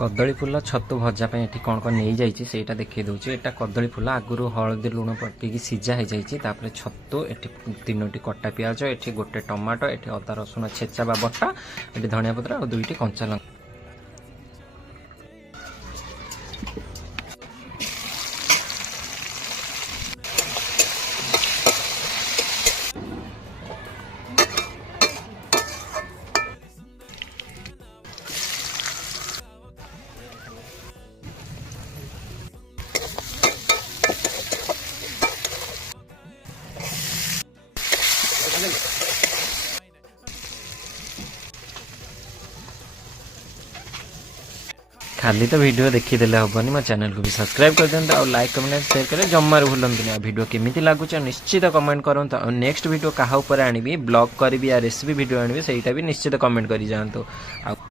कदली full छतु भजापी ये कौन कौन नहीं जाइए से देखी दूचे। यहाँ कदली फुल आगुरी हलदी लुण पकई सीझा हो जाए। छतु ये 3टी कटा पिज, ये गोटे टमाटो, ये अदा रसुण छेचा बा बटा, ये धनिया पत्र और 2टी कंचा लंका। खाली तो वीडियो देखीदे हेनी, मो चैनल को भी सब्सक्राइब कर दिखाँ और लाइक कमेंट शेयर करें जमार भूलते। वीडियो केमी लगुच निश्चित कमेंट करूँ। नेक्स्ट वीडियो क्या आनी ब्लॉग करी या रेसिपी वीडियो आनी से निश्चित कमेंट कर जातु।